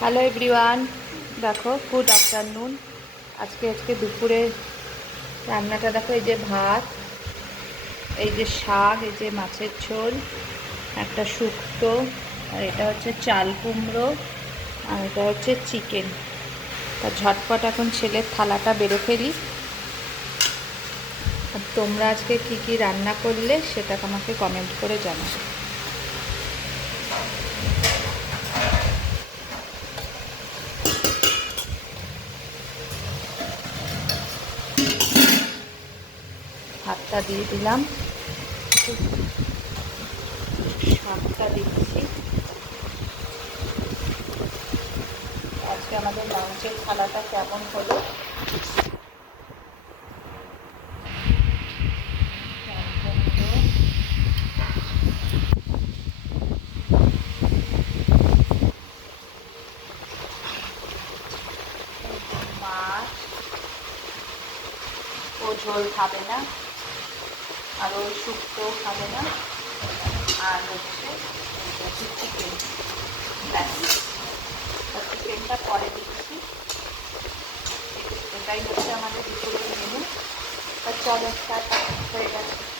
Hello everyone, দেখো good afternoon. আজকে দুপুরে রান্নাটা দেখো, এই যে ভাত, এই যে শাক, এই যে মাছের ঝোল, একটা শুক্তো, আর এটা হচ্ছে চাল কুমড়ো, আর এটা হচ্ছে চিকেন। তা ঝটপট এখন ছেলের থালাটা বেড়ে ফেলি। আর তোমরা আজকে কি কি রান্না করলে সেটা আমাকে কমেন্ট করে জানাও। ভাতটা দিয়ে দিলাম, শাকটা দিচ্ছি। আজকে আমাদের লাঞ্চের থালাটা কেমন হলো। মাছ ও ঝোল খাবে না, আর ওই শুক্তো খাবে না, আর হচ্ছে চিকেন। চিকেনটা পরে দিচ্ছি। এটাই হচ্ছে আমাদের দুপুরের মেনু। চলো স্টার্ট হয়ে গেছে।